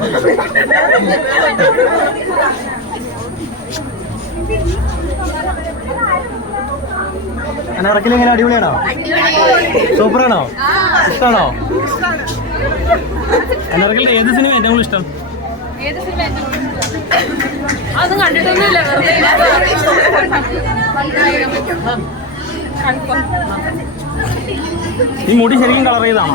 അങ്ങനെ ഇറക്കില്ല ഇങ്ങനെ അടിപൊളിയാണോ സൂപ്പറാണോ ഇഷ്ടമാണോ അങ്ങനെ ഇറക്കില്ല ഏത് സിനിമ ഏറ്റവും കൂടുതൽ ഇഷ്ടം അത് കണ്ടിട്ടൊന്നുമില്ല ഈ മുടി ശരിക്കും കളർ ചെയ്താണോ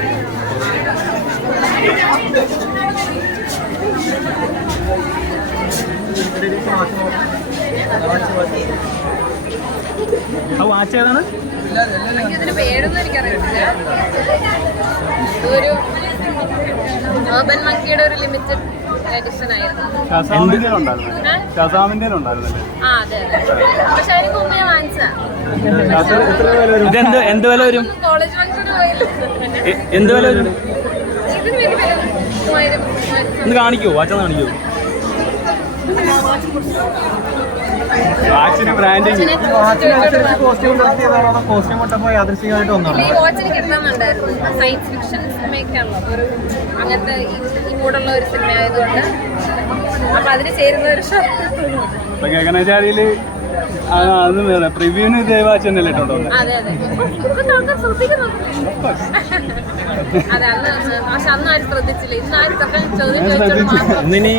ആ വാച്ച് എന്ത് വില വരും എന്ത് വില വരും ഒന്ന് കാണിക്കോ വാച്ച് കാണിക്കോ വാച്ചിന് ബ്രാൻഡിങ് ആദർശികമായിട്ട് വന്നു അങ്ങനത്തെ പ്രിവ്യൂന് ദേവാചന അതെ അതെ ഇന്നിനി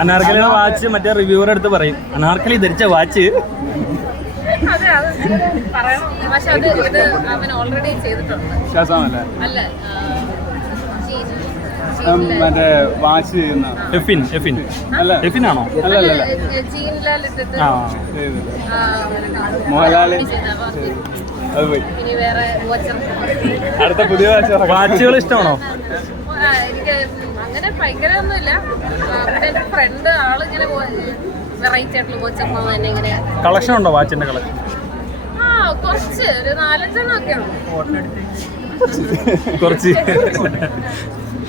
അനാർക്കലി വാച്ച് മറ്റേ റിവ്യൂവർ എടുത്ത് പറയും അനാർക്കലി ധരിച്ച വാച്ച് പക്ഷെ അത് അവൻ ഓൾറെഡി ചെയ്തിട്ടുണ്ട് മറ്റേ വാച്ച് ചെയ്യുന്ന എഫിൻ എഫിൻ അല്ല എഫിൻ ആണോ അല്ല അല്ല മോഹൻലാലി അടുത്ത പുതിയ വാച്ച് വാച്ചുകൾ ഇഷ്ടമാണോ അങ്ങനെ ഭയങ്കര ഒന്നുമില്ല ഫ്രണ്ട് ആളിങ്ങനെ കളക്ഷൻ ഉണ്ടോ വാച്ചിന്റെ കളക്ഷൻ കുറച്ച് ഒരു നാലഞ്ചെണ്ണൊക്കെ കുറച്ച്